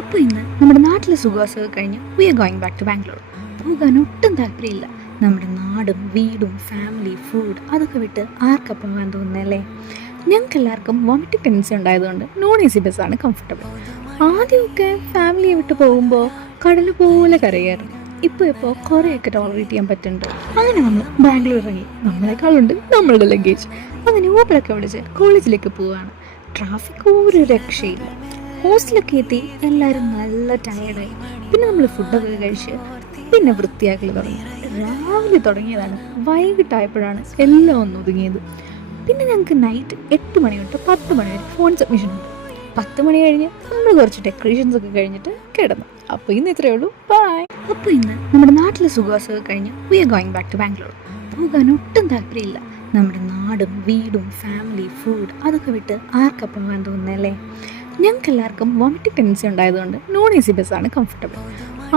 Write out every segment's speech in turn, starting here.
അപ്പോൾ ഇന്ന് നമ്മുടെ നാട്ടിലെ സുഖവാസമൊക്കെ കഴിഞ്ഞ് we are going back to Bangalore. പോകാൻ ഒട്ടും താല്പര്യമില്ല. നമ്മുടെ നാടും വീടും ഫാമിലി ഫുഡ് അതൊക്കെ വിട്ട് ആർക്കാ പോകാൻ തോന്നുന്നല്ലേ? ഞങ്ങൾക്ക് എല്ലാവർക്കും വോമിറ്റിംഗ് ടെൻഡൻസി ഉണ്ടായതുകൊണ്ട് നോൺ എ സി ബസ്സാണ് കംഫർട്ടബിൾ. ആദ്യമൊക്കെ ഫാമിലിയെ വിട്ട് പോകുമ്പോൾ കടൽ പോലെ കരയായിരുന്നു. ഇപ്പോൾ കുറേയൊക്കെ ടോളറേറ്റ് ചെയ്യാൻ പറ്റുന്നുണ്ട്. അങ്ങനെ നമ്മൾ ബാംഗ്ലൂർ ഇറങ്ങി. നമ്മളെക്കാളുണ്ട് നമ്മളുടെ ലഗേജ്. അങ്ങനെ ഊബറൊക്കെ വിളിച്ച് കോളേജിലേക്ക് പോവുകയാണ്. ട്രാഫിക് ഒരു രക്ഷയില്ല. ഹോസ്റ്റലൊക്കെ എത്തി എല്ലാവരും നല്ല ടയേർഡായി. പിന്നെ നമ്മൾ ഫുഡൊക്കെ കഴിച്ച് പിന്നെ വൃത്തിയാക്കൽ തുടങ്ങി. രാവിലെ തുടങ്ങിയതാണ്, വൈകിട്ടായപ്പോഴാണ് എല്ലാം ഒന്ന് ഒതുങ്ങിയത്. പിന്നെ ഞങ്ങൾക്ക് നൈറ്റ് 8 മണി തൊട്ട് 10 മണി വരെ ഫോൺ സബ്മിഷൻ ഉണ്ട്. 10 മണി കഴിഞ്ഞ് നമ്മൾ കുറച്ച് ഡെക്കറേഷൻസ് ഒക്കെ കഴിഞ്ഞിട്ട് കിടന്നു. അപ്പോൾ ഇന്ന് ഇത്രയേ ഉള്ളൂ. ബൈ. അപ്പോൾ ഇന്ന് നമ്മുടെ നാട്ടിലെ സുഖവാസമൊക്കെ കഴിഞ്ഞ് we are going back to Bangalore. പോകാൻ ഒട്ടും താല്പര്യമില്ല. നമ്മുടെ നാടും വീടും ഫാമിലി ഫുഡ് അതൊക്കെ വിട്ട് ആർക്കാ പോകാൻ തോന്നുന്നല്ലേ? ഞങ്ങൾക്ക് എല്ലാവർക്കും വോമിറ്റിംഗ് ടെൻഡൻസി ഉണ്ടായതുകൊണ്ട് നോൺ എ സി ബസ്സാണ് കംഫർട്ടബിൾ.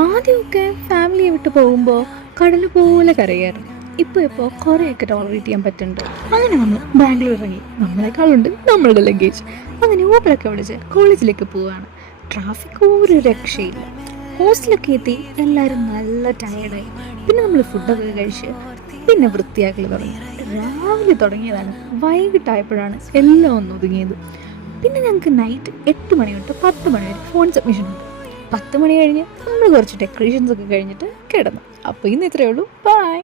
ആദ്യമൊക്കെ ഫാമിലിയെ വിട്ട് പോകുമ്പോൾ കടൽ പോലെ കരയായിരുന്നു. ഇപ്പോൾ കുറേയൊക്കെ ടോളറേറ്റ് ചെയ്യാൻ പറ്റുന്നുണ്ട്. അങ്ങനെ നമ്മൾ ബാംഗ്ലൂർ ഇറങ്ങി. നമ്മളെക്കാളുണ്ട് നമ്മളുടെ ലഗേജ്. അങ്ങനെ ഊബറൊക്കെ വിളിച്ച് കോളേജിലേക്ക് പോവുകയാണ്. ട്രാഫിക് ഒരു രക്ഷയില്ല. ഹോസ്റ്റലൊക്കെ എത്തി എല്ലാവരും നല്ല ടയേർഡായി. പിന്നെ നമ്മൾ ഫുഡൊക്കെ കഴിച്ച് പിന്നെ വൃത്തിയാക്കൽ തുടങ്ങി. രാവിലെ തുടങ്ങിയതാണ്, വൈകിട്ടായപ്പോഴാണ് എല്ലാം ഒന്ന് ഒതുങ്ങിയത്. പിന്നെ ഞങ്ങൾക്ക് നൈറ്റ് 8 മണി തൊട്ട് 10 മണി വരെ ഫോൺ സബ്മിഷൻ ഉണ്ട്. 10 മണി കഴിഞ്ഞ് നമ്മൾ കുറച്ച് ഡെക്കറേഷൻസ് ഒക്കെ കഴിഞ്ഞിട്ട് കിടന്നു. അപ്പോൾ ഇന്ന് ഇത്രയേ ഉള്ളൂ. ബൈ.